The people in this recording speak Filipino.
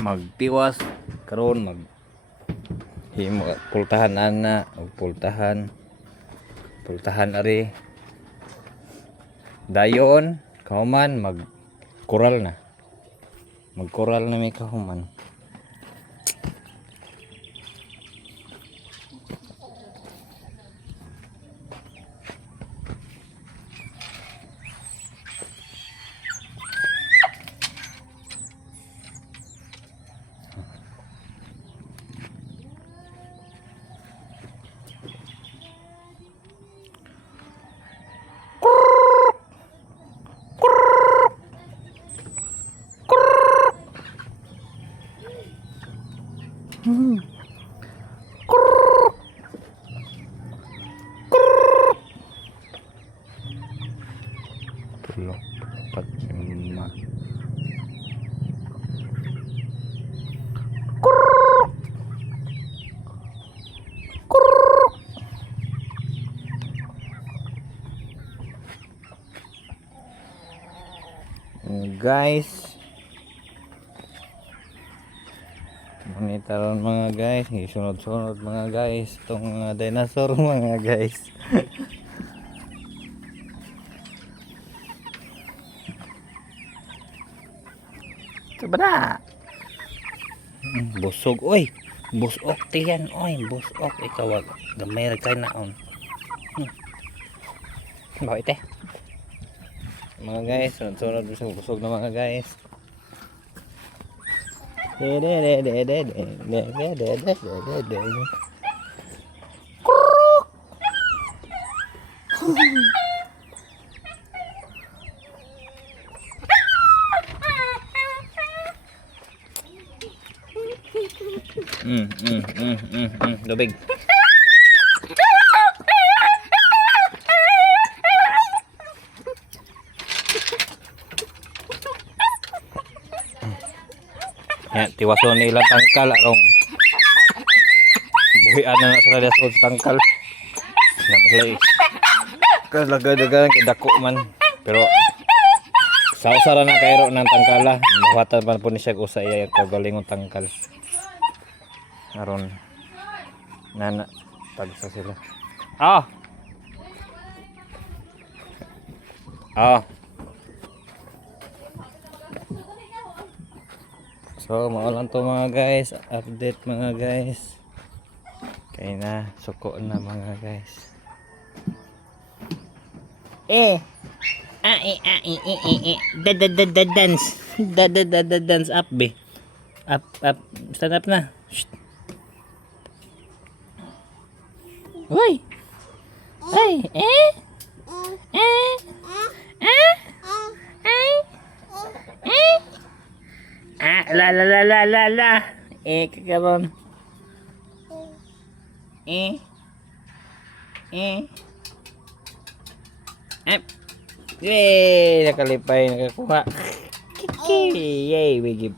magtiwas karon mag himo pultahan ana og pultahan ari dayon kauman mag koral na may kahuman. Tulo, apat, lima. Guys, monitoran mga guys, sunod-sunod mga guys, itong mga dinosaur mga guys. Coba na. Busog, oy. Busok tiyan, oy. Busok, ikaw gamay ra kay naon. Bakit eh? Mga guys, sunod-sunod busog na mga guys. Lubig. Ya, tiwason nila tangkal arong buhian na sila sa tangkal. Namaslay. Kalagadagan kay dako man. Pero sausara na kayro ng tangkala. Buhatan pa po ni siya usa iya kagalingon tangkal. Aron nana tagsa sila. Ah. Ah. So, maulan to mga guys, update mga guys. Kaya na, suko na mga guys. Dance up be. Up, stand up na. Shh. Hoy. Ay, la kakaron yay nakalipay nakakuha kiki yay bigib